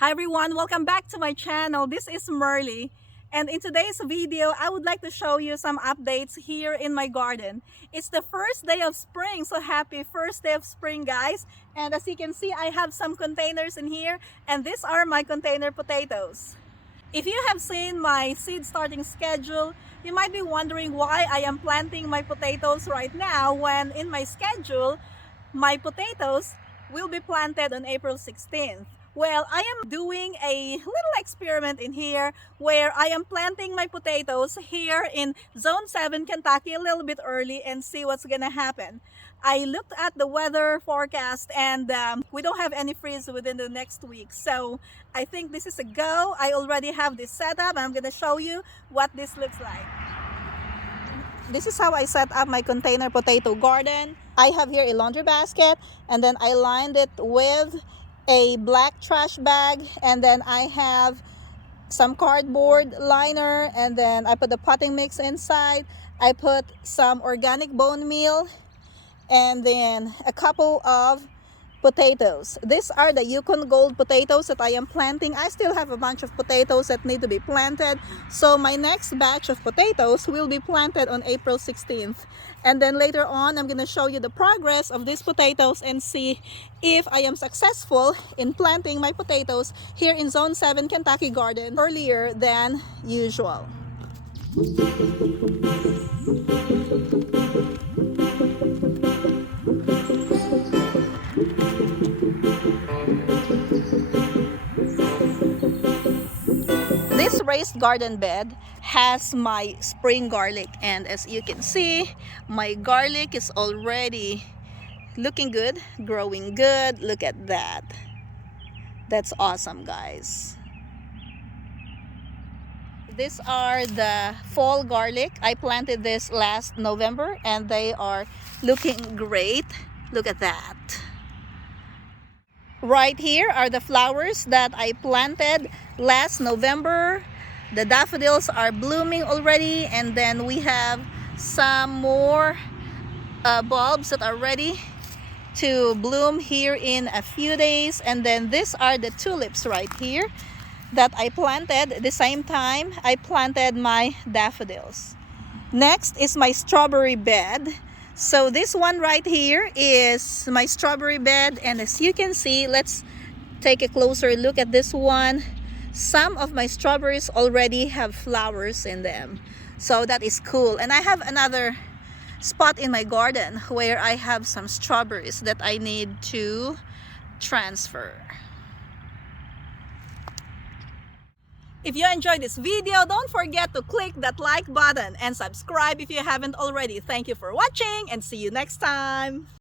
Hi everyone, welcome back to my channel. This is Merly, and in today's video I would like to show you some updates here in my garden. It's the first day of spring, so happy first day of spring guys. And as you can see, I have some containers in here, and these are my container potatoes. If you have seen my seed starting schedule, you might be wondering why I am planting my potatoes right now when in my schedule my potatoes will be planted on April 16th. Well, I am doing a little experiment in here where I am planting my potatoes here in Zone 7, Kentucky a little bit early and see what's gonna happen. I looked at the weather forecast and we don't have any freeze within the next week. So I think this is a go. I already have this set up. I'm gonna show you what this looks like. This is how I set up my container potato garden. I have here a laundry basket, and then I lined it with a black trash bag, and then I have some cardboard liner, and then I put the potting mix inside. I put some organic bone meal and then a couple of potatoes. These are the Yukon Gold potatoes that I am planting. I still have a bunch of potatoes that need to be planted. So my next batch of potatoes will be planted on April 16th. And then later on, I'm going to show you the progress of these potatoes and see if I am successful in planting my potatoes here in Zone 7 Kentucky Garden earlier than usual. This raised garden bed has my spring garlic, and as you can see, my garlic is already looking good, growing good. Look at that. That's awesome, guys. These are the fall garlic. I planted this last November and they are looking great. Look at that. Right here are the flowers that I planted last November. The daffodils are blooming already, and then we have some more bulbs that are ready to bloom here in a few days. And then these are the tulips right here that I planted at the same time I planted my daffodils. Next is my strawberry bed. So this one right here is my strawberry bed, and as you can see, let's take a closer look at this one. Some of my strawberries already have flowers in them, so that is cool. And I have another spot in my garden where I have some strawberries that I need to transfer. If you enjoyed this video, don't forget to click that like button and subscribe if you haven't already. Thank you for watching and see you next time.